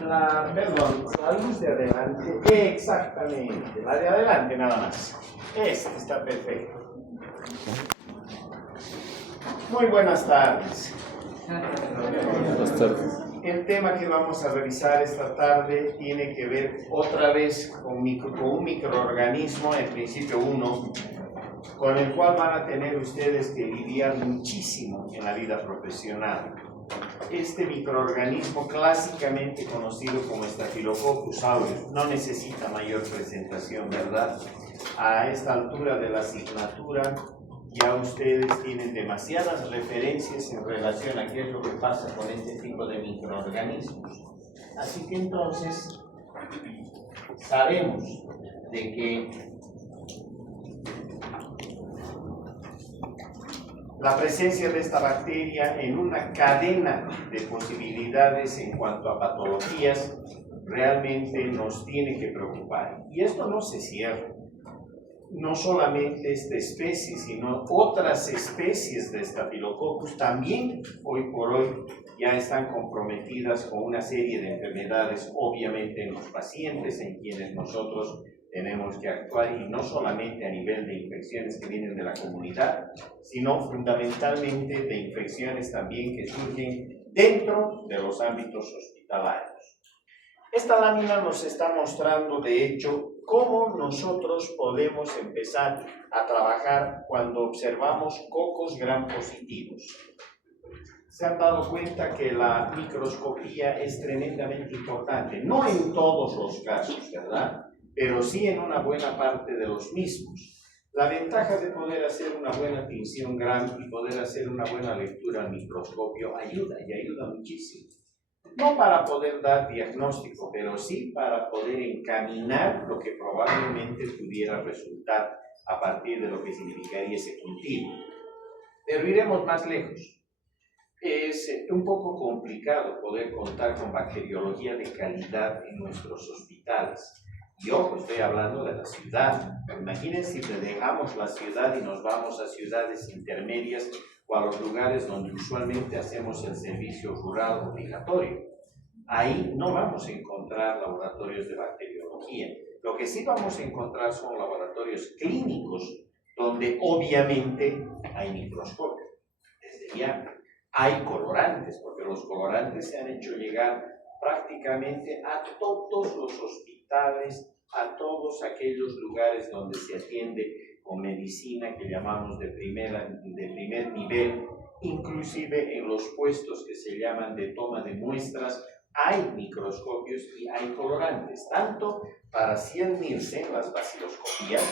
La luz de adelante, exactamente, la de adelante nada más. Esta está perfecto. Muy buenas tardes. Buenas tardes. El tema que vamos a revisar esta tarde tiene que ver otra vez con un microorganismo, en principio uno, con el cual van a tener ustedes que lidiar muchísimo en la vida profesional. Este microorganismo, clásicamente conocido como Staphylococcus aureus, no necesita mayor presentación, ¿verdad? A esta altura de la asignatura ya ustedes tienen demasiadas referencias en relación a qué es lo que pasa con este tipo de microorganismos. Así que entonces sabemos de que la presencia de esta bacteria en una cadena de posibilidades en cuanto a patologías realmente nos tiene que preocupar. Y esto no se cierra. No solamente esta especie, sino otras especies de Staphylococcus también hoy por hoy ya están comprometidas con una serie de enfermedades, obviamente en los pacientes, en quienes nosotros tenemos que actuar, y no solamente a nivel de infecciones que vienen de la comunidad, sino fundamentalmente de infecciones también que surgen dentro de los ámbitos hospitalarios. Esta lámina nos está mostrando, de hecho, cómo nosotros podemos empezar a trabajar cuando observamos cocos gram positivos. Se han dado cuenta que la microscopía es tremendamente importante, no en todos los casos, ¿verdad? Pero sí en una buena parte de los mismos. La ventaja de poder hacer una buena tinción gram y poder hacer una buena lectura al microscopio ayuda, y ayuda muchísimo. No para poder dar diagnóstico, pero sí para poder encaminar lo que probablemente pudiera resultar a partir de lo que significaría ese cultivo. Pero iremos más lejos. Es un poco complicado poder contar con bacteriología de calidad en nuestros hospitales. Y ojo, estoy hablando de la ciudad. Imagínense si dejamos la ciudad y nos vamos a ciudades intermedias o a los lugares donde usualmente hacemos el servicio rural obligatorio. Ahí no vamos a encontrar laboratorios de bacteriología. Lo que sí vamos a encontrar son laboratorios clínicos donde obviamente hay microscopio. Desde ya hay colorantes, porque los colorantes se han hecho llegar prácticamente a todos los hospitales, a todos aquellos lugares donde se atiende con medicina que llamamos de primer nivel, inclusive en los puestos que se llaman de toma de muestras, hay microscopios y hay colorantes, tanto para Ciel Nielsen, las baciloscopías,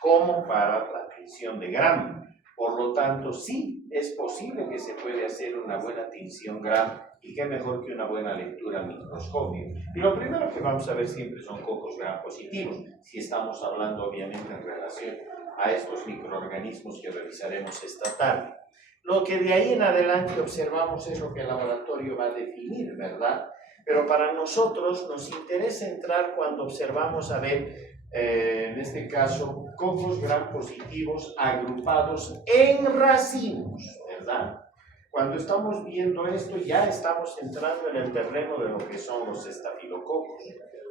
como para la tinción de gram. Por lo tanto, sí es posible que se puede hacer una buena tinción gram, y qué mejor que una buena lectura al microscopio. Y lo primero que vamos a ver siempre son cocos gram positivos, si estamos hablando obviamente en relación a estos microorganismos que revisaremos esta tarde. Lo que de ahí en adelante observamos es lo que el laboratorio va a definir, ¿verdad? Pero para nosotros nos interesa entrar cuando observamos, a ver, en este caso, cocos gram positivos agrupados en racimos, ¿verdad? Cuando estamos viendo esto, ya estamos entrando en el terreno de lo que son los estafilococos.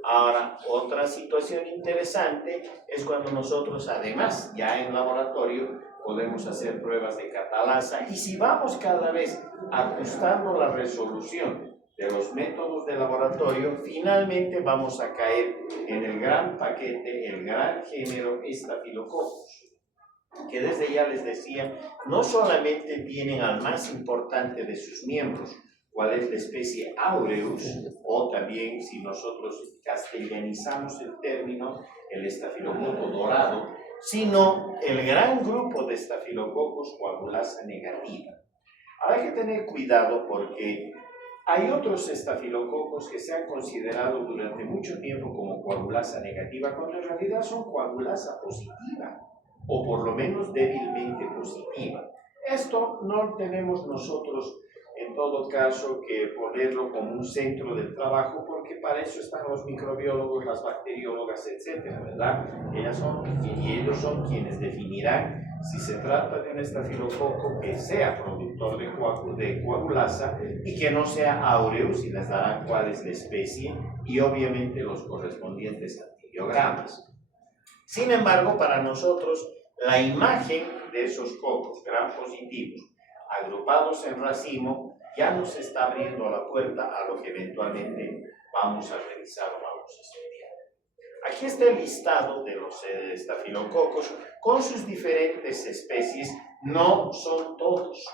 Ahora, otra situación interesante es cuando nosotros, además, ya en laboratorio, podemos hacer pruebas de catalasa, y si vamos cada vez ajustando la resolución de los métodos de laboratorio, finalmente vamos a caer en el gran paquete, el gran género Staphylococcus, que desde ya les decía, no solamente tienen al más importante de sus miembros, cuál es la especie aureus, o también, si nosotros castellanizamos el término, el estafilococo dorado, sino el gran grupo de Staphylococcus coagulasa negativa. Ahora hay que tener cuidado porque hay otros estafilococos que se han considerado durante mucho tiempo como coagulasa negativa, cuando en realidad son coagulasa positiva, o por lo menos débilmente positiva. Esto no tenemos nosotros en todo caso que ponerlo como un centro del trabajo, porque para eso están los microbiólogos, las bacteriólogas, etcétera, ¿verdad? Ellos son quienes definirán si se trata de un estafilococo que sea productor de coagulasa y que no sea aureus, y les darán cuál es la especie y obviamente los correspondientes antibiogramas. Sin embargo, para nosotros, la imagen de esos cocos gram positivos agrupados en racimo ya nos está abriendo la puerta a lo que eventualmente vamos a revisar o vamos a estudiar. Aquí está el listado de los estafilococos con sus diferentes especies. No son todos,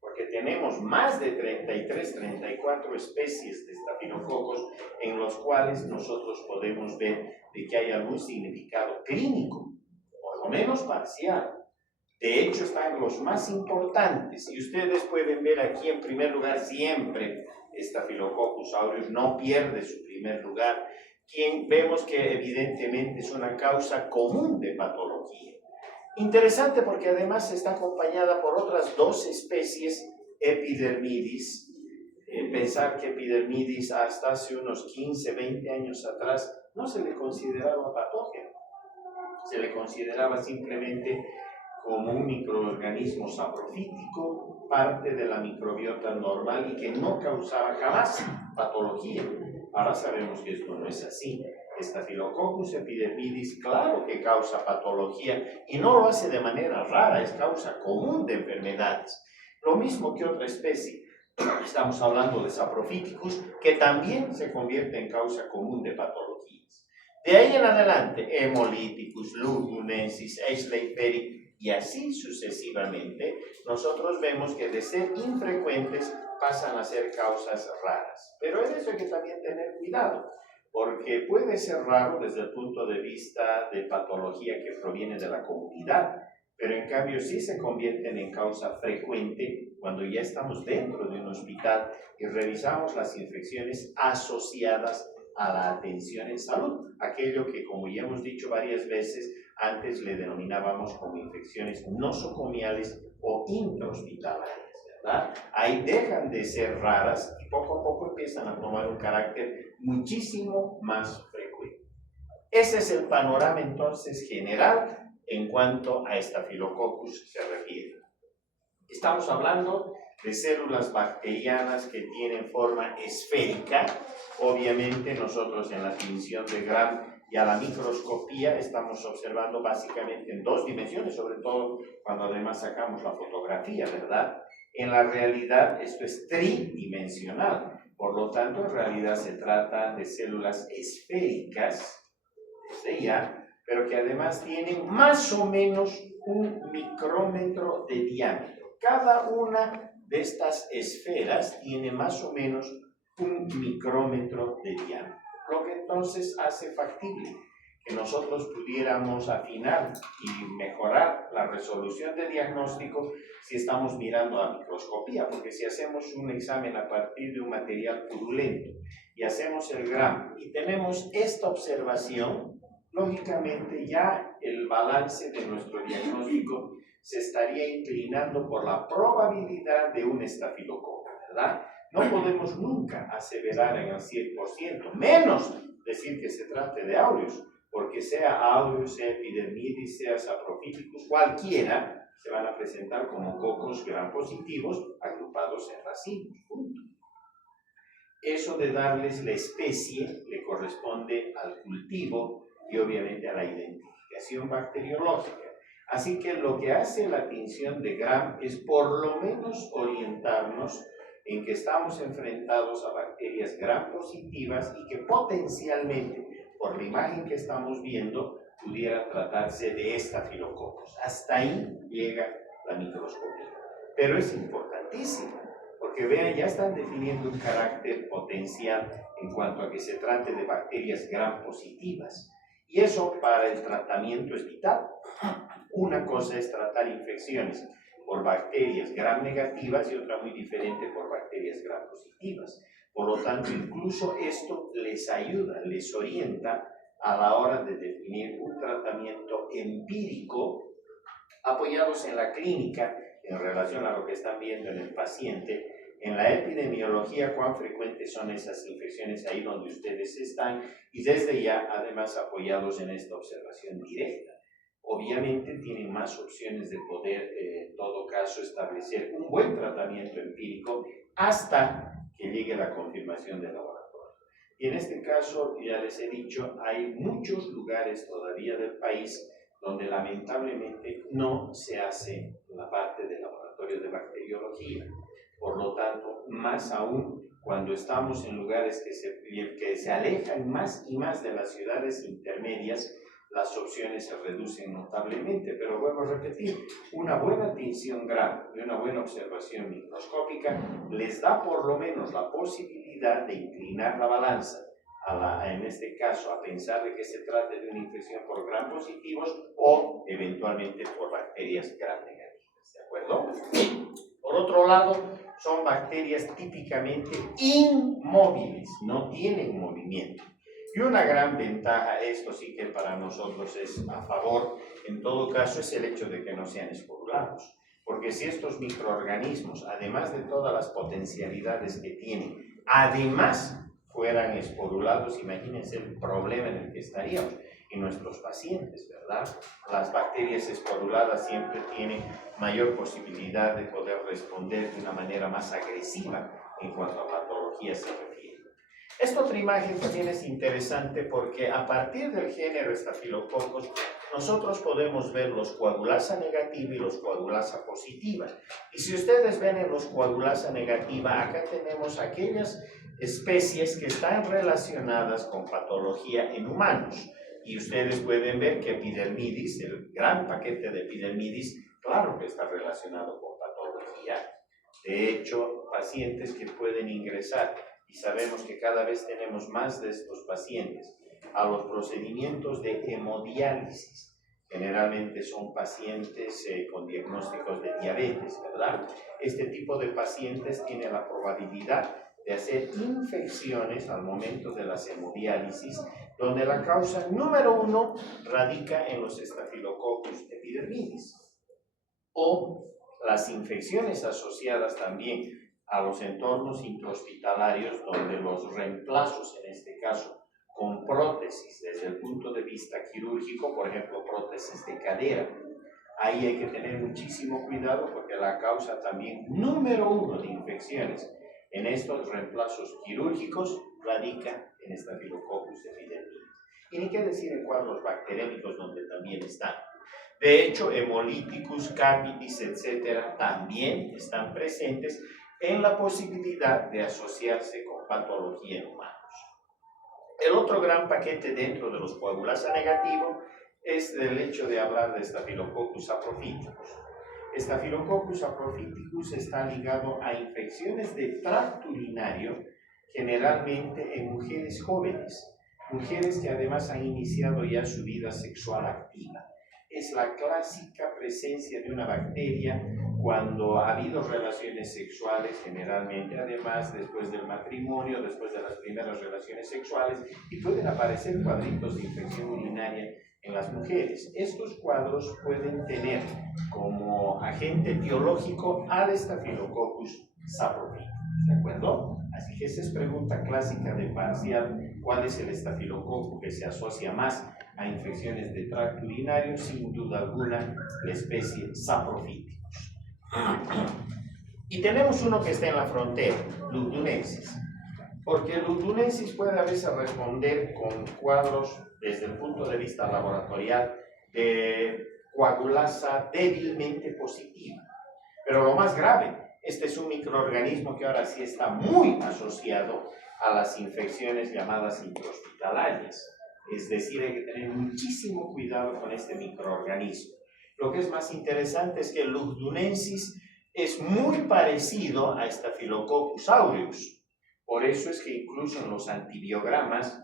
porque tenemos más de 33, 34 especies de estafilococos en los cuales nosotros podemos ver de que hay algún significado clínico, por lo menos parcial. De hecho, están los más importantes, y ustedes pueden ver aquí en primer lugar siempre Staphylococcus aureus no pierde su primer lugar, quien vemos que evidentemente es una causa común de patología. Interesante porque además está acompañada por otras dos especies, Epidermidis. Pensar que Epidermidis hasta hace unos 15, 20 años atrás no se le consideraba patógeno, se le consideraba simplemente como un microorganismo saprofítico, parte de la microbiota normal y que no causaba jamás patología. Ahora sabemos que esto no es así. Staphylococcus epidermidis, claro que causa patología y no lo hace de manera rara, es causa común de enfermedades. Lo mismo que otra especie. Estamos hablando de Saprophyticus, que también se convierte en causa común de patologías. De ahí en adelante, Hemolyticus, Lugdunensis, Schleiferi, y así sucesivamente, nosotros vemos que de ser infrecuentes pasan a ser causas raras. Pero en eso hay que también tener cuidado, porque puede ser raro desde el punto de vista de patología que proviene de la comunidad, pero en cambio sí se convierten en causa frecuente cuando ya estamos dentro de un hospital y revisamos las infecciones asociadas a la atención en salud, aquello que, como ya hemos dicho varias veces, antes le denominábamos como infecciones nosocomiales o intrahospitalarias, ¿verdad? Ahí dejan de ser raras y poco a poco empiezan a tomar un carácter muchísimo más frecuente. Ese es el panorama entonces general en cuanto a Staphylococcus se refiere. Estamos hablando de células bacterianas que tienen forma esférica. Obviamente nosotros en la definición de Gram y a la microscopía estamos observando básicamente en dos dimensiones, sobre todo cuando además sacamos la fotografía, ¿verdad? En la realidad esto es tridimensional, por lo tanto en realidad se trata de células esféricas, desde ya, pero que además tienen más o menos un micrómetro de diámetro. Cada una de estas esferas tiene más o menos un micrómetro de diámetro, lo que entonces hace factible que nosotros pudiéramos afinar y mejorar la resolución de diagnóstico si estamos mirando a microscopía, porque si hacemos un examen a partir de un material purulento y hacemos el Gram y tenemos esta observación, lógicamente ya el balance de nuestro diagnóstico se estaría inclinando por la probabilidad de un estafilococo, ¿verdad? No podemos nunca aseverar en el 100%, menos decir que se trate de aureus, porque sea aureus, sea epidermidis, sea saprophyticus, cualquiera se van a presentar como cocos gram positivos agrupados en racimos. Punto. Eso de darles la especie le corresponde al cultivo y obviamente a la identificación bacteriológica. Así que lo que hace la tinción de Gram es por lo menos orientarnos en que estamos enfrentados a bacterias Gram positivas y que potencialmente, por la imagen que estamos viendo, pudiera tratarse de Staphylococcus. Hasta ahí llega la microscopía. Pero es importantísimo, porque vean, ya están definiendo un carácter potencial en cuanto a que se trate de bacterias Gram positivas. Y eso para el tratamiento es vital. Una cosa es tratar infecciones por bacterias Gram negativas y otra muy diferente por bacterias Gram positivas. Por lo tanto, incluso esto les ayuda, les orienta a la hora de definir un tratamiento empírico apoyados en la clínica en relación a lo que están viendo en el paciente, en la epidemiología cuán frecuentes son esas infecciones ahí donde ustedes están y desde ya además apoyados en esta observación directa. Obviamente tienen más opciones de poder en todo caso establecer un buen tratamiento empírico hasta que llegue la confirmación del laboratorio. Y en este caso, ya les he dicho, hay muchos lugares todavía del país donde lamentablemente no se hace la parte del laboratorio de bacteriología. Por lo tanto, más aún cuando estamos en lugares que se alejan más y más de las ciudades intermedias, las opciones se reducen notablemente, pero vuelvo a repetir, una buena tinción grave y una buena observación microscópica les da por lo menos la posibilidad de inclinar la balanza, en este caso, a pensar de que se trate de una infección por gram positivos o eventualmente por bacterias gram negativas, ¿de acuerdo? Por otro lado, son bacterias típicamente inmóviles, no tienen movimiento. Y una gran ventaja, esto sí que para nosotros es a favor, en todo caso, es el hecho de que no sean esporulados. Porque si estos microorganismos, además de todas las potencialidades que tienen, además fueran esporulados, imagínense el problema en el que estaríamos. Y nuestros pacientes, ¿verdad? Las bacterias esporuladas siempre tienen mayor posibilidad de poder responder de una manera más agresiva en cuanto a patología se refiere. Esta otra imagen también es interesante porque a partir del género Staphylococcus nosotros podemos ver los coagulasa negativa y los coagulasa positiva. Y si ustedes ven en los coagulasa negativa, acá tenemos aquellas especies que están relacionadas con patología en humanos. Y ustedes pueden ver que epidermidis, el gran paquete de epidermidis, claro que está relacionado con patología. De hecho, pacientes que pueden ingresar, y sabemos que cada vez tenemos más de estos pacientes, a los procedimientos de hemodiálisis. Generalmente son pacientes con diagnósticos de diabetes, ¿verdad? Este tipo de pacientes tiene la probabilidad de hacer infecciones al momento de las hemodiálisis, donde la causa número 1 radica en los Staphylococcus epidermidis. O las infecciones asociadas también a los entornos intrahospitalarios, donde los reemplazos, en este caso, con prótesis desde el punto de vista quirúrgico, por ejemplo, prótesis de cadera, ahí hay que tener muchísimo cuidado porque la causa también número 1 de infecciones en estos reemplazos quirúrgicos radica en Staphylococcus epidermidis. Y ni qué decir en cuadros bacteriémicos donde también están. De hecho, Hemolyticus, capitis, etcétera, también están presentes en la posibilidad de asociarse con patología en humanos. El otro gran paquete dentro de los coagulasa negativos es el hecho de hablar de Staphylococcus saprophyticus. Staphylococcus saprophyticus está ligado a infecciones de tracto urinario, generalmente en mujeres jóvenes, mujeres que además han iniciado ya su vida sexual activa. Es la clásica presencia de una bacteria cuando ha habido relaciones sexuales, generalmente además después del matrimonio, después de las primeras relaciones sexuales, y pueden aparecer cuadritos de infección urinaria en las mujeres. Estos cuadros pueden tener como agente etiológico al Staphylococcus saprophyticus, ¿de acuerdo? Así que esa es pregunta clásica de parcial, ¿cuál es el estafilococo que se asocia más a infecciones de tracto urinario? Sin duda alguna, la especie Saprophyticus. Y tenemos uno que está en la frontera, Lugdunensis, porque Lugdunensis puede a veces responder con cuadros desde el punto de vista laboratorial de coagulasa débilmente positiva. Pero lo más grave, este es un microorganismo que ahora sí está muy asociado a las infecciones llamadas intrahospitalarias. Es decir, hay que tener muchísimo cuidado con este microorganismo. Lo que es más interesante es que el Lugdunensis es muy parecido a Staphylococcus aureus. Por eso es que incluso en los antibiogramas,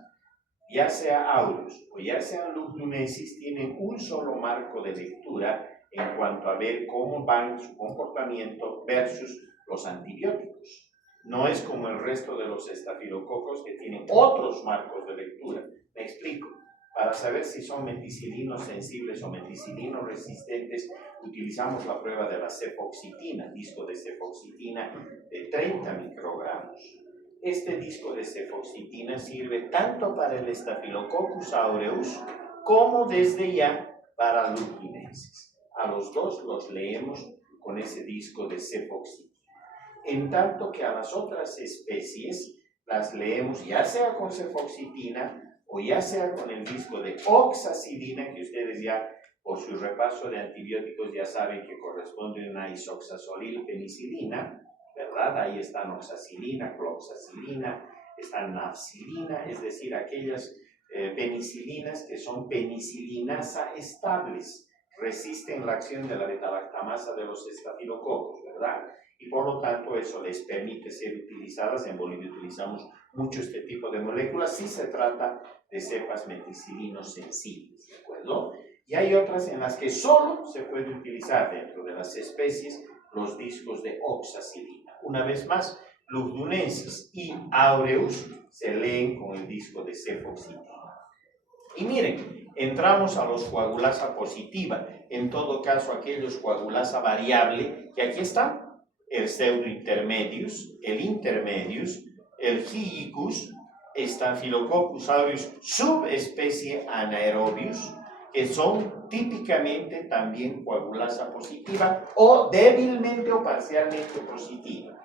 ya sea aureus o ya sea Lugdunensis, tienen un solo marco de lectura en cuanto a ver cómo van su comportamiento versus los antibióticos. No es como el resto de los estafilococos que tienen otros marcos de lectura. Me explico. Para saber si son meticilinos sensibles o meticilinos resistentes, utilizamos la prueba de la cefoxitina, disco de cefoxitina de 30 microgramos. Este disco de cefoxitina sirve tanto para el Staphylococcus aureus como desde ya para lugdunensis. A los dos los leemos con ese disco de cefoxitina. En tanto que a las otras especies las leemos ya sea con cefoxitina o ya sea con el disco de oxacilina, que ustedes ya por su repaso de antibióticos ya saben que corresponde a una isoxazolil penicilina, ¿verdad? Ahí están oxacilina, cloxacilina, están nafcilina, es decir, aquellas penicilinas que son penicilinasa estables, resisten la acción de la betalactamasa de los estafilococos, ¿verdad? Y por lo tanto eso les permite ser utilizadas. En Bolivia utilizamos mucho este tipo de moléculas si se trata de cepas meticilinos sensibles, ¿de acuerdo? Y hay otras en las que solo se puede utilizar dentro de las especies los discos de oxacilina. Una vez más, lugdunensis y aureus se leen con el disco de cefoxitina. Y miren, entramos a los coagulasa positiva, en todo caso aquellos coagulasa variable, que aquí están, el pseudointermedius, el intermedius, el higicus, Staphylococcus aureus subespecie anaerobius, que son típicamente también coagulasa positiva o débilmente o parcialmente positiva.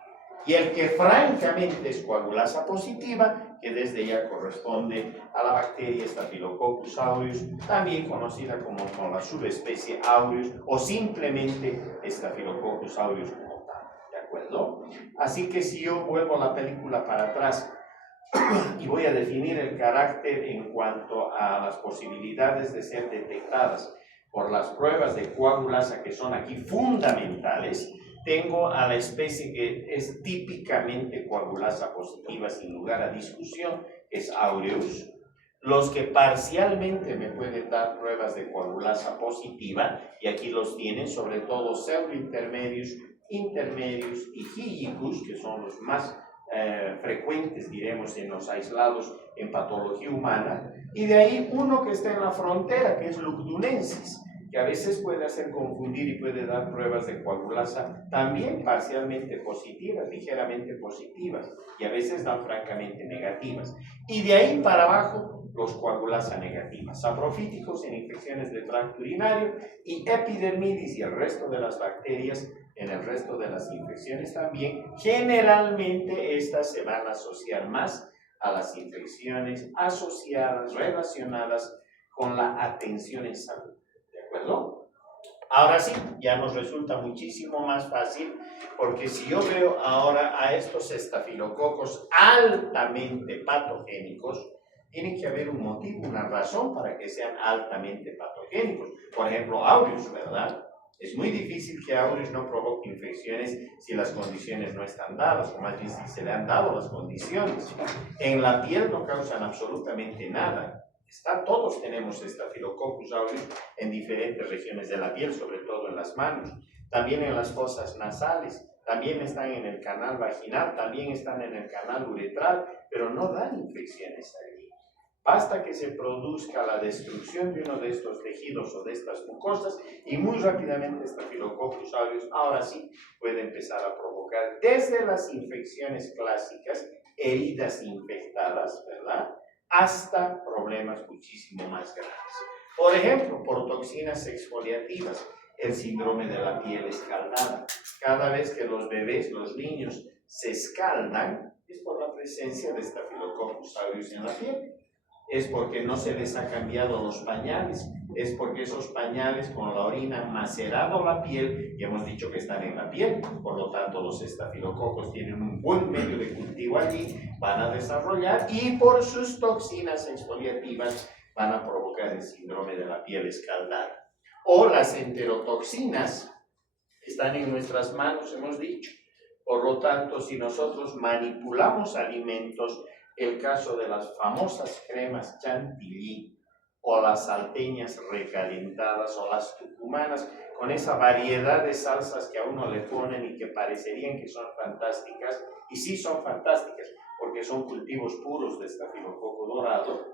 Y el que francamente es coagulasa positiva, que desde ya corresponde a la bacteria Staphylococcus aureus, también conocida como la subespecie aureus o simplemente Staphylococcus aureus como tal, ¿de acuerdo? Así que si yo vuelvo la película para atrás y voy a definir el carácter en cuanto a las posibilidades de ser detectadas por las pruebas de coagulasa que son aquí fundamentales, tengo a la especie que es típicamente coagulasa positiva sin lugar a discusión, es aureus. Los que parcialmente me pueden dar pruebas de coagulasa positiva, y aquí los tienen, sobre todo pseudointermedius, intermedius y higicus, que son los más frecuentes, diremos, en los aislados en patología humana, y de ahí uno que está en la frontera, que es lugdunensis, que a veces puede hacer confundir y puede dar pruebas de coagulasa también parcialmente positivas, ligeramente positivas, y a veces dan francamente negativas. Y de ahí para abajo, los coagulasa negativas, saprofíticos en infecciones del tracto urinario y epidermidis y el resto de las bacterias en el resto de las infecciones también. Generalmente estas se van a asociar más a las infecciones asociadas, relacionadas con la atención en salud. ¿De acuerdo? Ahora sí, ya nos resulta muchísimo más fácil, porque si yo veo ahora a estos estafilococos altamente patogénicos, tiene que haber un motivo, una razón para que sean altamente patogénicos. Por ejemplo, aureus, ¿verdad? Es muy difícil que aureus no provoque infecciones si las condiciones no están dadas, o más bien si se le han dado las condiciones. En la piel no causan absolutamente nada. Todos tenemos Staphylococcus aureus en diferentes regiones de la piel, sobre todo en las manos, también en las fosas nasales, también están en el canal vaginal, también están en el canal uretral, pero no dan infecciones allí. Basta que se produzca la destrucción de uno de estos tejidos o de estas mucosas y muy rápidamente Staphylococcus aureus ahora sí puede empezar a provocar desde las infecciones clásicas, heridas infectadas, ¿verdad?, hasta problemas muchísimo más grandes. Por ejemplo, por toxinas exfoliativas, el síndrome de la piel escaldada. Cada vez que los bebés, los niños, se escaldan, es por la presencia de Staphylococcus aureus en la piel. Es porque no se les ha cambiado los pañales, es porque esos pañales con la orina han macerado la piel, y hemos dicho que están en la piel, por lo tanto los estafilococos tienen un buen medio de cultivo allí, van a desarrollar y por sus toxinas exfoliativas van a provocar el síndrome de la piel escaldada. O las enterotoxinas están en nuestras manos, hemos dicho, por lo tanto si nosotros manipulamos alimentos, el caso de las famosas cremas chantilly o las salteñas recalentadas o las tucumanas, con esa variedad de salsas que a uno le ponen y que parecerían que son fantásticas, y sí son fantásticas porque son cultivos puros de estafilococo dorado,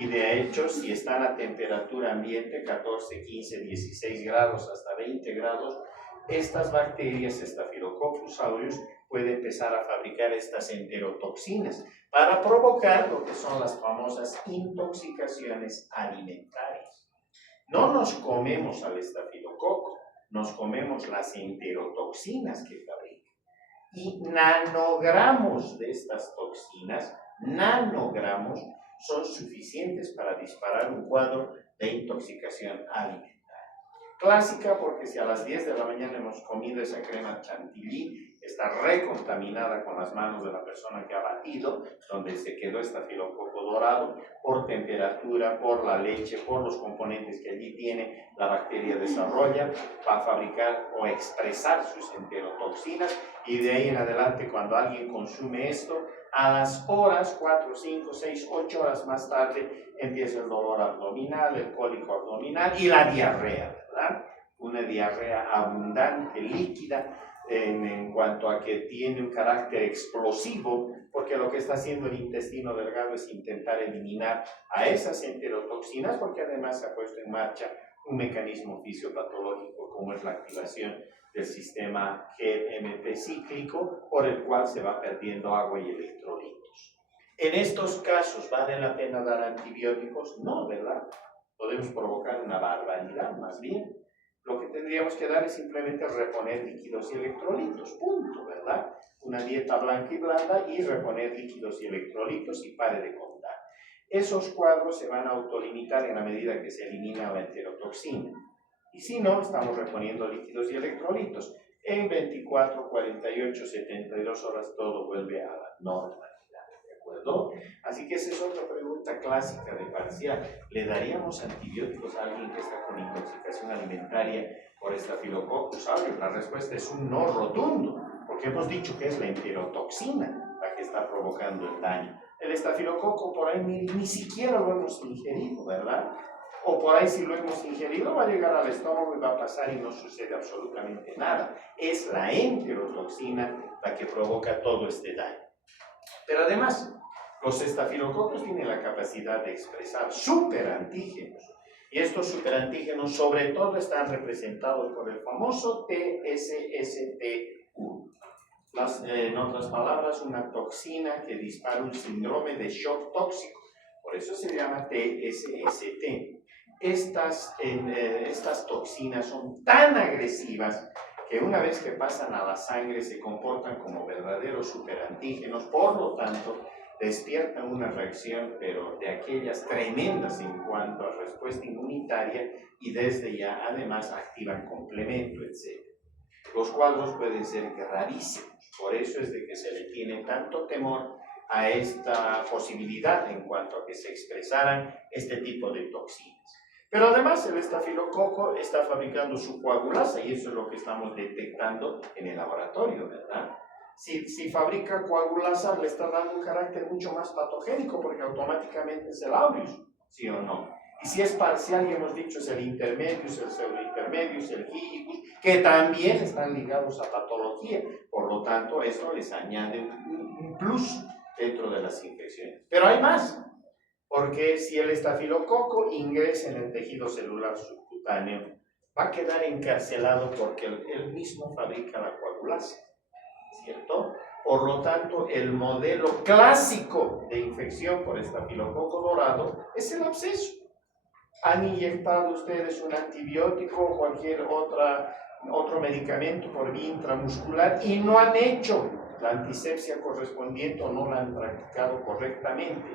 Y de hecho, si están a temperatura ambiente, 14, 15, 16 grados, hasta 20 grados, estas bacterias, Staphylococcus aureus, puede empezar a fabricar estas enterotoxinas para provocar lo que son las famosas intoxicaciones alimentarias. No nos comemos al estafilococo, nos comemos las enterotoxinas que fabrica. Y nanogramos de estas toxinas, nanogramos, son suficientes para disparar un cuadro de intoxicación alimentaria. Clásica porque si a las 10 de la mañana hemos comido esa crema chantilly, está recontaminada con las manos de la persona que ha batido, donde se quedó estafilococo dorado, por temperatura, por la leche, por los componentes que allí tiene, la bacteria desarrolla para fabricar o expresar sus enterotoxinas, y de ahí en adelante cuando alguien consume esto, a las horas, 4, 5, 6, 8 horas más tarde, empieza el dolor abdominal, el cólico abdominal y la diarrea, ¿verdad? Una diarrea abundante, líquida, en cuanto a que tiene un carácter explosivo, porque lo que está haciendo el intestino delgado es intentar eliminar a esas enterotoxinas, porque además se ha puesto en marcha un mecanismo fisiopatológico como es la activación del sistema GMP cíclico, por el cual se va perdiendo agua y electrolitos. En estos casos, ¿vale la pena dar antibióticos? No, ¿verdad? Podemos provocar una barbaridad, más bien. Lo que tendríamos que dar es simplemente reponer líquidos y electrolitos, punto, ¿verdad? Una dieta blanca y blanda y reponer líquidos y electrolitos y pare de contar. Esos cuadros se van a autolimitar en la medida que se elimina la enterotoxina. Y si no, estamos reponiendo líquidos y electrolitos. En 24, 48, 72 horas todo vuelve a la normalidad. ¿De acuerdo? Así que esa es otra pregunta clásica de parcial. ¿Le daríamos antibióticos a alguien que está con intoxicación alimentaria por Staphylococcus aureus? La respuesta es un no rotundo, porque hemos dicho que es la enterotoxina la que está provocando el daño. El estafilococo por ahí ni siquiera lo hemos ingerido, ¿verdad? O por ahí si lo hemos ingerido va a llegar al estómago y va a pasar y no sucede absolutamente nada. Es la enterotoxina la que provoca todo este daño. Pero además, los estafilococos tienen la capacidad de expresar superantígenos. Y estos superantígenos sobre todo están representados por el famoso TSST1. En otras palabras, una toxina que dispara un síndrome de shock tóxico. Por eso se llama TSST. Estas toxinas son tan agresivas que una vez que pasan a la sangre se comportan como verdaderos superantígenos, por lo tanto despiertan una reacción, pero de aquellas tremendas en cuanto a respuesta inmunitaria, y desde ya además activan complemento, etc. Los cuadros pueden ser gravísimos, por eso es de que se le tiene tanto temor a esta posibilidad en cuanto a que se expresaran este tipo de toxinas. Pero además el estafilococo está fabricando su coagulasa y eso es lo que estamos detectando en el laboratorio, ¿verdad? Si fabrica coagulasa le está dando un carácter mucho más patogénico porque automáticamente es el aureus, ¿sí o no? Y si es parcial, y hemos dicho, es el intermedius, el pseudointermedius, el gingivus, que también están ligados a patología. Por lo tanto, esto les añade un plus dentro de las infecciones. Pero hay más. Porque si el estafilococo ingresa en el tejido celular subcutáneo, va a quedar encarcelado porque él mismo fabrica la coagulasa, ¿cierto? Por lo tanto, el modelo clásico de infección por estafilococo dorado es el absceso. ¿Han inyectado ustedes un antibiótico o cualquier otro medicamento por vía intramuscular y no han hecho la antisepsia correspondiente o no la han practicado correctamente?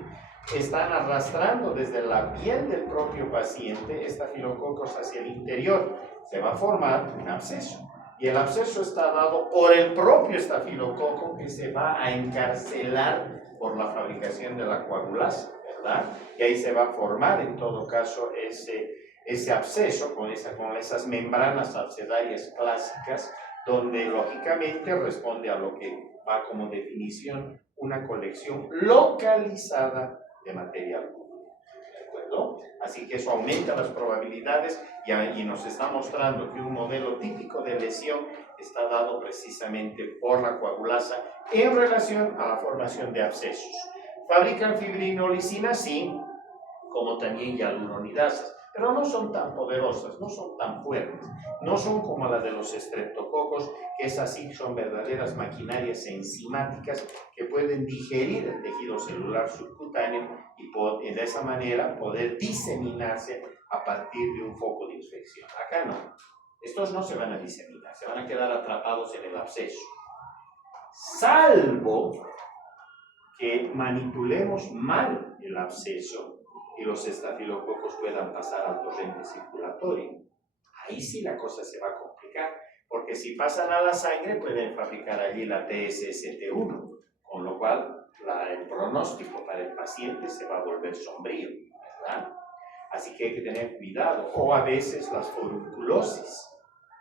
Están arrastrando desde la piel del propio paciente estafilococos hacia el interior. Se va a formar un absceso. Y el absceso está dado por el propio estafilococo que se va a encarcelar por la fabricación de la coagulasa, ¿verdad? Y ahí se va a formar en todo caso ese absceso con esas membranas abscedarias clásicas, donde lógicamente responde a lo que va como definición una colección localizada de material, ¿de acuerdo? Así que eso aumenta las probabilidades y nos está mostrando que un modelo típico de lesión está dado precisamente por la coagulasa en relación a la formación de abscesos. ¿Fabrican fibrinolicina? Sí. como también hialuronidasas, pero no son tan poderosas, no son tan fuertes, no son como las de los estreptococos, que esas sí son verdaderas maquinarias enzimáticas que pueden digerir el tejido celular subcutáneo y de esa manera poder diseminarse a partir de un foco de infección. Acá no, estos no se van a diseminar, se van a quedar atrapados en el absceso, salvo que manipulemos mal el absceso y los estafilococos puedan pasar al torrente circulatorio. Ahí sí la cosa se va a complicar, porque si pasan a la sangre pueden fabricar allí la TSST1, con lo cual el pronóstico para el paciente se va a volver sombrío, ¿verdad? Así que hay que tener cuidado, o a veces las forunculosis,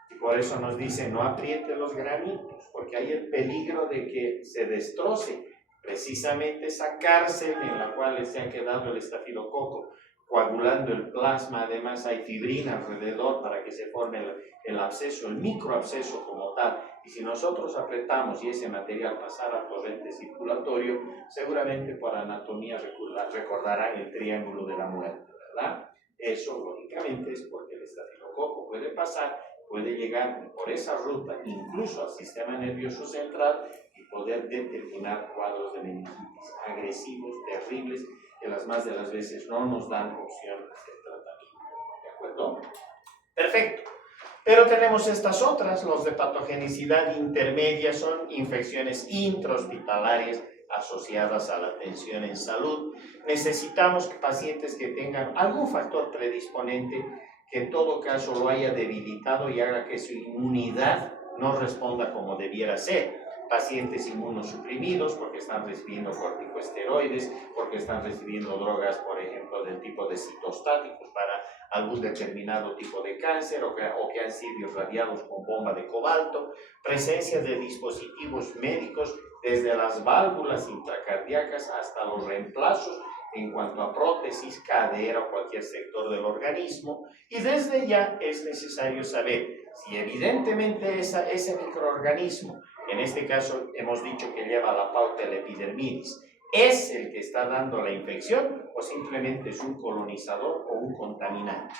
y por eso nos dicen no apriete los granitos, porque hay el peligro de que se destroce precisamente esa cárcel en la cual se ha quedado el estafilococo, coagulando el plasma. Además hay fibrina alrededor para que se forme el absceso, el microabsceso como tal, y si nosotros apretamos y ese material pasara al torrente circulatorio, seguramente por anatomía recordarán el triángulo de la muerte, ¿verdad? Eso lógicamente es porque el estafilococo puede pasar, puede llegar por esa ruta incluso al sistema nervioso central y poder determinar cuadros de meningitis agresivos, terribles, que las más de las veces no nos dan opción de hacer tratamiento. ¿De acuerdo? Perfecto. Pero tenemos estas otras, los de patogenicidad intermedia, son infecciones intrahospitalarias asociadas a la atención en salud. Necesitamos pacientes que tengan algún factor predisponente que en todo caso lo haya debilitado y haga que su inmunidad no responda como debiera ser. Pacientes inmunosuprimidos porque están recibiendo corticosteroides, porque están recibiendo drogas, por ejemplo, del tipo de citostáticos para algún determinado tipo de cáncer o que han sido irradiados con bomba de cobalto, presencia de dispositivos médicos desde las válvulas intracardíacas hasta los reemplazos en cuanto a prótesis, cadera o cualquier sector del organismo, y desde ya es necesario saber si evidentemente ese microorganismo, en este caso hemos dicho que lleva la pauta el epidermidis, es el que está dando la infección o simplemente es un colonizador o un contaminante.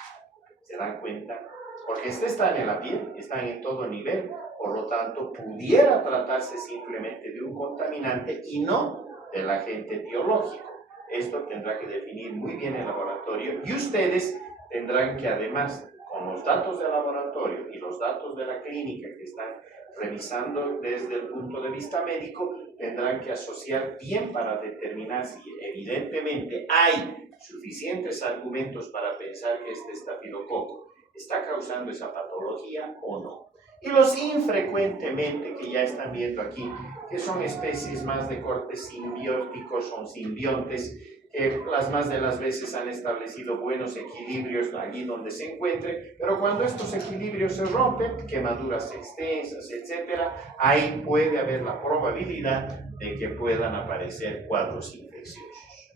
¿Se dan cuenta? Porque están en la piel, están en todo nivel, por lo tanto pudiera tratarse simplemente de un contaminante y no del agente etiológico. Esto tendrá que definir muy bien el laboratorio y ustedes tendrán que, además, con los datos del laboratorio y los datos de la clínica que están revisando desde el punto de vista médico, tendrán que asociar bien para determinar si evidentemente hay suficientes argumentos para pensar que este estafilococo está causando esa patología o no. Y los infrecuentemente, que ya están viendo aquí, que son especies más de corte simbióticos o simbiontes, que las más de las veces han establecido buenos equilibrios allí donde se encuentren, pero cuando estos equilibrios se rompen, quemaduras extensas, etc., ahí puede haber la probabilidad de que puedan aparecer cuadros infecciosos.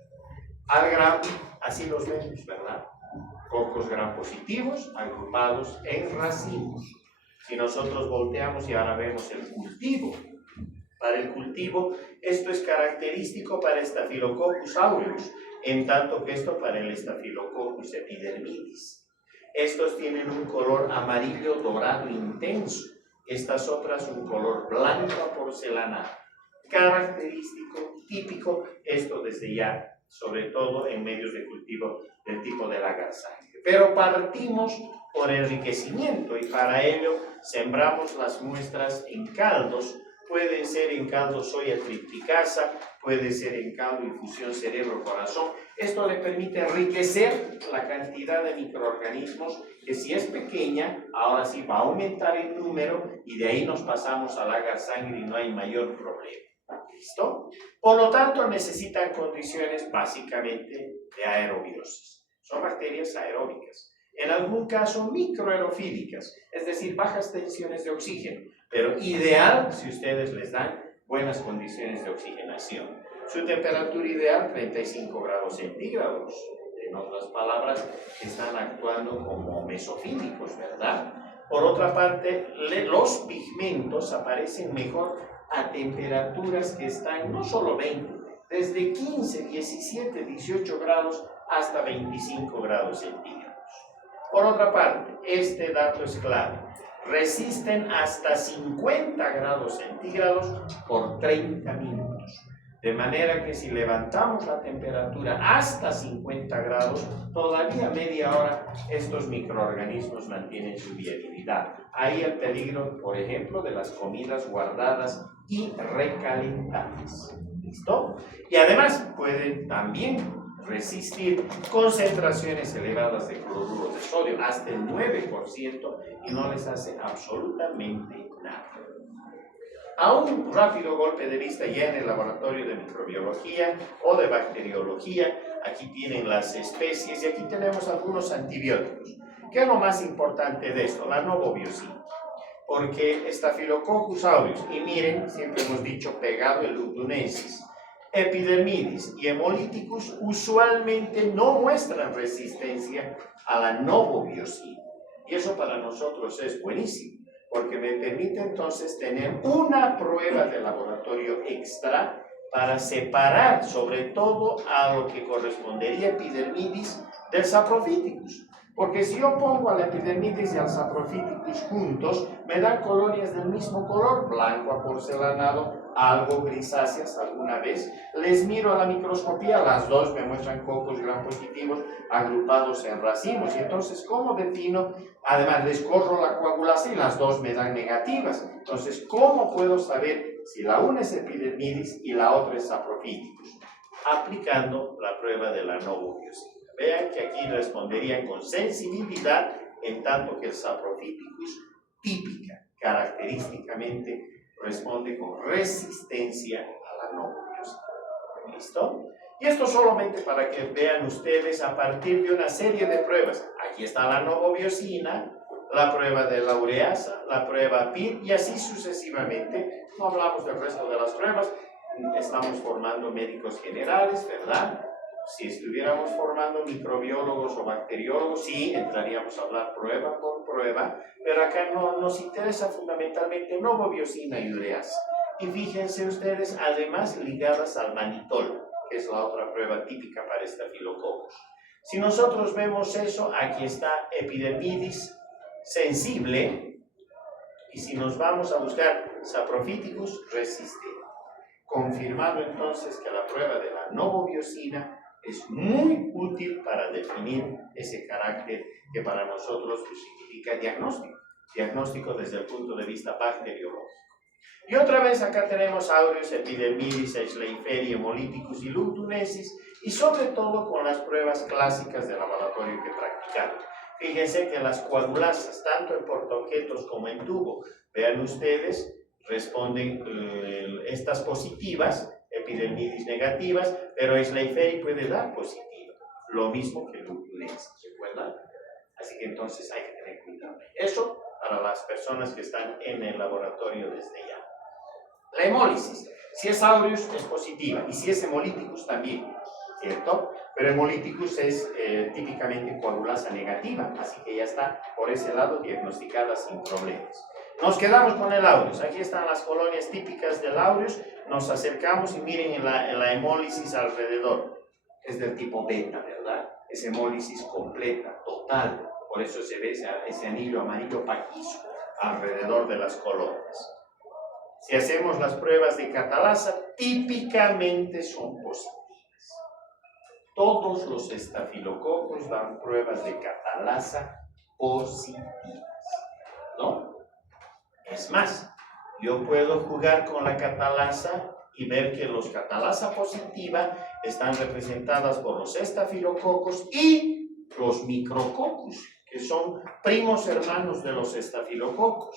Al gram, así los vemos, ¿verdad? Cocos gram positivos agrupados en racimos. Si nosotros volteamos y ahora vemos el cultivo, para el cultivo esto es característico para Staphylococcus aureus, en tanto que esto para el Staphylococcus epidermidis. Estos tienen un color amarillo dorado intenso, estas otras un color blanco aporcelanado. Característico, típico, esto desde ya, sobre todo en medios de cultivo del tipo de lagarzaje. Pero partimos por enriquecimiento y para ello sembramos las muestras en caldos. Pueden ser en caldo soya tripticasa, puede ser en caldo infusión cerebro-corazón. Esto le permite enriquecer la cantidad de microorganismos que si es pequeña, ahora sí va a aumentar el número y de ahí nos pasamos al agar sangre y no hay mayor problema. ¿Listo? Por lo tanto, necesitan condiciones básicamente de aerobiosis. Son bacterias aeróbicas. En algún caso microaerofílicas, es decir, bajas tensiones de oxígeno, pero ideal si ustedes les dan buenas condiciones de oxigenación. Su temperatura ideal, 35 grados centígrados. En otras palabras, están actuando como mesofílicos, ¿verdad? Por otra parte, los pigmentos aparecen mejor a temperaturas que están no solo 20, desde 15, 17, 18 grados hasta 25 grados centígrados. Por otra parte, este dato es clave, resisten hasta 50 grados centígrados por 30 minutos. De manera que si levantamos la temperatura hasta 50 grados, todavía media hora estos microorganismos mantienen su viabilidad. Ahí el peligro, por ejemplo, de las comidas guardadas y recalentadas. ¿Listo? Y además pueden también resistir concentraciones elevadas de cloruro de sodio, hasta el 9%, y no les hace absolutamente nada. A un rápido golpe de vista ya en el laboratorio de microbiología o de bacteriología, aquí tienen las especies y aquí tenemos algunos antibióticos. ¿Qué es lo más importante de esto? La novobiosina. Porque Staphylococcus aureus, y miren, siempre hemos dicho pegado el Lugdunensis, Epidermidis y Hemolyticus usualmente no muestran resistencia a la novobiosina. Y eso para nosotros es buenísimo, porque me permite entonces tener una prueba de laboratorio extra para separar sobre todo a lo que correspondería Epidermidis del Saprophyticus. Porque si yo pongo al Epidermidis y al Saprophyticus juntos, me dan colonias del mismo color, blanco aporcelanado, algo grisáceas alguna vez. Les miro a la microscopía, las dos me muestran cocos gram positivos agrupados en racimos. Y entonces, ¿cómo defino? Además, les corro la coagulasa y las dos me dan negativas. Entonces, ¿cómo puedo saber si la una es Epidermidis y la otra es Saprophyticus? Aplicando la prueba de la novobiosina. Vean que aquí responderían con sensibilidad, en tanto que el Saprophyticus típica, característicamente, responde con resistencia a la novobiosina. ¿Listo? Y esto solamente para que vean ustedes a partir de una serie de pruebas. Aquí está la novobiosina, la prueba de la ureasa, la prueba PIR y así sucesivamente. No hablamos del resto de las pruebas. Estamos formando médicos generales, ¿verdad? Si estuviéramos formando microbiólogos o bacteriólogos, sí, entraríamos a hablar prueba por prueba, pero acá no nos interesa fundamentalmente novobiosina y ureasa. Y fíjense ustedes, además ligadas al manitol, que es la otra prueba típica para Staphylococcus. Si nosotros vemos eso, aquí está Epidermidis sensible, y si nos vamos a buscar Saprophyticus resistente. Confirmado entonces que la prueba de la novobiosina es muy útil para definir ese carácter que para nosotros significa diagnóstico desde el punto de vista bacteriológico. Y otra vez acá tenemos Aureus, Epidermidis, Schleicheri, Hemolyticus y Lugdunensis, y sobre todo con las pruebas clásicas de laboratorio que practicamos. Fíjense que las coagulasas, tanto en portaobjetos como en tubo, vean ustedes, responden estas positivas, Epidermidis negativas, pero Schleicheri puede dar positiva, lo mismo que Lugdunensis, ¿recuerdan? Así que entonces hay que tener cuidado. Eso para las personas que están en el laboratorio desde ya. La hemólisis, si es aureus es positiva y si es Hemolyticus también, ¿cierto? Pero Hemolyticus es típicamente coagulasa negativa, así que ya está por ese lado diagnosticada sin problemas. Nos quedamos con el aureus. Aquí están las colonias típicas del aureus. Nos acercamos y miren en la hemólisis alrededor. Es del tipo beta, ¿verdad? Es hemólisis completa, total. Por eso se ve ese anillo amarillo paquizo alrededor de las colonias. Si hacemos las pruebas de catalasa, típicamente son positivas. Todos los estafilococos dan pruebas de catalasa positivas, ¿no? Es más, yo puedo jugar con la catalasa y ver que los catalasa positiva están representadas por los estafilococos y los micrococos, que son primos hermanos de los estafilococos.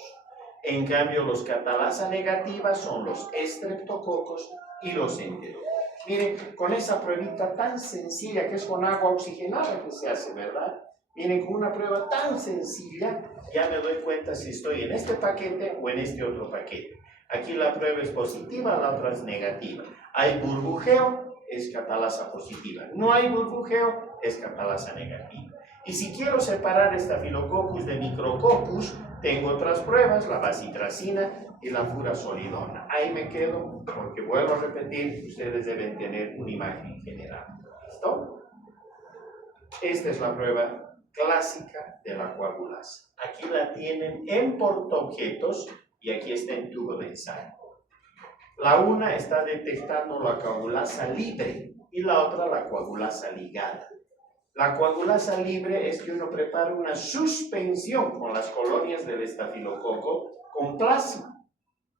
En cambio, los catalasa negativas son los estreptococos y los enterococos. Miren, con esa pruebita tan sencilla que es con agua oxigenada que se hace, ¿verdad? Miren, con una prueba tan sencilla, ya me doy cuenta si estoy en este paquete o en este otro paquete. Aquí la prueba es positiva, la otra es negativa. Hay burbujeo, es catalasa positiva. No hay burbujeo, es catalasa negativa. Y si quiero separar Staphylococcus de Micrococcus, tengo otras pruebas, la bacitracina y la furazolidona. Ahí me quedo porque vuelvo a repetir, ustedes deben tener una imagen general. ¿Listo? Esta es la prueba clásica de la coagulasa. Aquí la tienen en portaobjetos y aquí está en tubo de ensayo. La una está detectando la coagulasa libre y la otra la coagulasa ligada. La coagulasa libre es que uno prepara una suspensión con las colonias del estafilococo con plasma.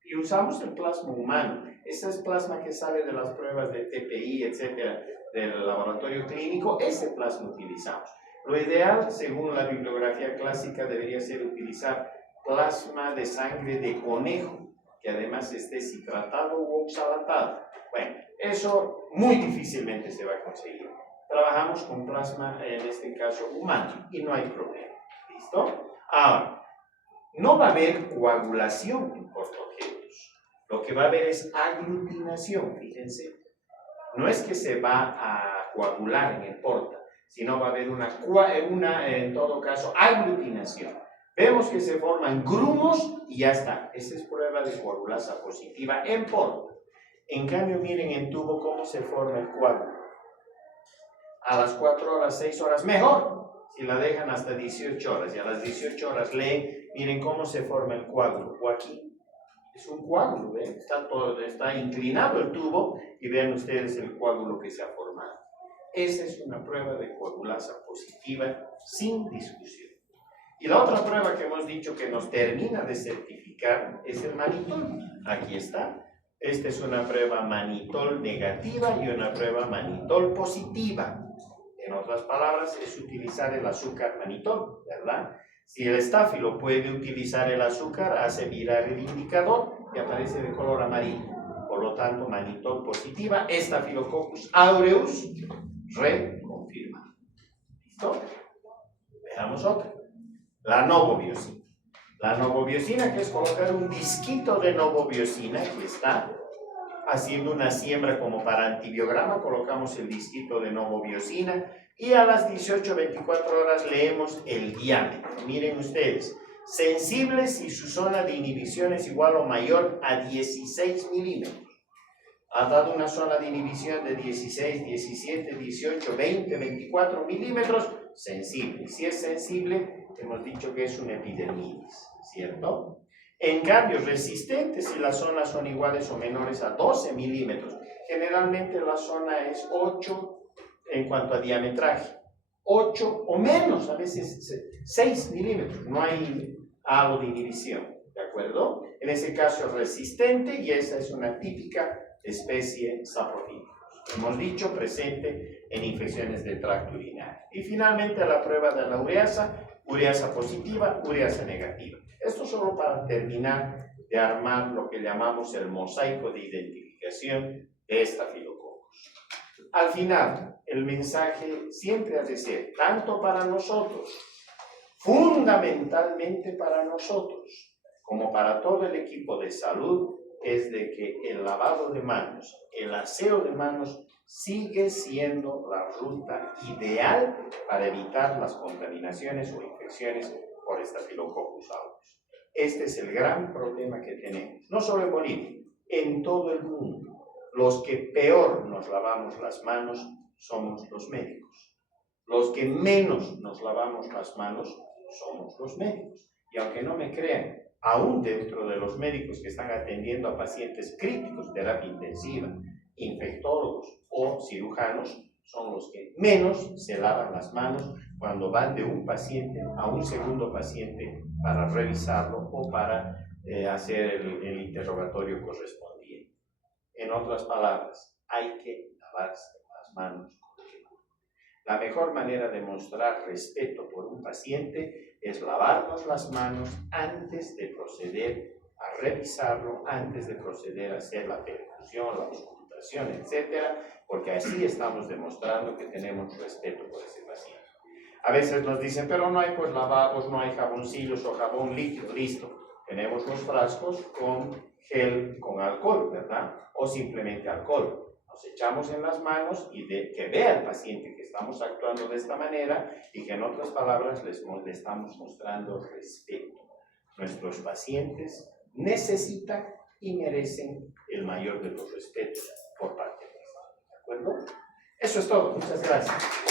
Y usamos el plasma humano. Ese es plasma que sale de las pruebas de TPI, etcétera, del laboratorio clínico. Ese plasma utilizamos. Lo ideal, según la bibliografía clásica, debería ser utilizar plasma de sangre de conejo, que además esté citratado u oxalatado. Bueno, eso muy difícilmente se va a conseguir. Trabajamos con plasma, en este caso humano, y no hay problema. ¿Listo? Ahora, no va a haber coagulación en portaobjetos. Lo que va a haber es aglutinación, fíjense. No es que se va a coagular en el porta, sino va a haber en todo caso, aglutinación. Vemos que se forman grumos y ya está. Esa es prueba de coagulasa positiva en porta. En cambio, miren en tubo cómo se forma el coágulo. A las 4 horas, 6 horas, mejor. Si la dejan hasta 18 horas y a las 18 horas leen, miren cómo se forma el coágulo. O aquí, es un coágulo, ¿ven? Está inclinado el tubo y vean ustedes el coágulo que se ha formado. Esa es una prueba de coagulasa positiva sin discusión. Y la otra prueba que hemos dicho que nos termina de certificar es el manitol. Aquí está. Esta es una prueba manitol negativa y una prueba manitol positiva. En otras palabras, es utilizar el azúcar manitol, ¿verdad? Si el estáfilo puede utilizar el azúcar, hace virar el indicador y aparece de color amarillo. Por lo tanto, manitol positiva, Staphylococcus aureus, reconfirma. ¿Listo? Veamos otra. La novobiosina. La novobiosina, que es colocar un disquito de novobiosina, que está haciendo una siembra como para antibiograma, colocamos el disquito de novobiosina y a las 18-24 horas leemos el diámetro. Miren ustedes, sensible si su zona de inhibición es igual o mayor a 16 milímetros. Ha dado una zona de inhibición de 16, 17, 18, 20, 24 milímetros, sensible. Si es sensible, hemos dicho que es una epidermidis, ¿cierto? En cambio, resistente si las zonas son iguales o menores a 12 milímetros. Generalmente la zona es 8 en cuanto a diametraje. 8 o menos, a veces 6 milímetros. No hay halo de inhibición, ¿de acuerdo? En ese caso es resistente y esa es una típica especie saprophyticus. Hemos dicho presente en infecciones del tracto urinario. Y finalmente la prueba de la ureasa positiva, ureasa negativa. Esto solo para terminar de armar lo que llamamos el mosaico de identificación de Staphylococcus. Al final, el mensaje siempre ha de ser, tanto para nosotros, fundamentalmente para nosotros, como para todo el equipo de salud, es de que el lavado de manos, el aseo de manos, sigue siendo la ruta ideal para evitar las contaminaciones o infecciones por Staphylococcus aureus. Este es el gran problema que tenemos, no solo en Bolivia, en todo el mundo. Los que peor nos lavamos las manos somos los médicos. Los que menos nos lavamos las manos somos los médicos. Y aunque no me crean, aún dentro de los médicos que están atendiendo a pacientes críticos, terapia intensiva, infectólogos o cirujanos, son los que menos se lavan las manos cuando van de un paciente a un segundo paciente para revisarlo o para hacer el interrogatorio correspondiente. En otras palabras, hay que lavarse las manos continuamente. La mejor manera de mostrar respeto por un paciente es lavarnos las manos antes de proceder a revisarlo, antes de proceder a hacer la perfusión, la auscultación, etcétera, porque así estamos demostrando que tenemos respeto por ese paciente. A veces nos dicen, pero no hay pues lavabos, no hay jaboncillos o jabón líquido, listo. Tenemos los frascos con gel con alcohol, ¿verdad? O simplemente alcohol. nos echamos en las manos y que vea al paciente que estamos actuando de esta manera y que en otras palabras le estamos mostrando respeto. Nuestros pacientes necesitan y merecen el mayor de los respetos por parte de nosotros. ¿De acuerdo? Eso es todo. Muchas gracias.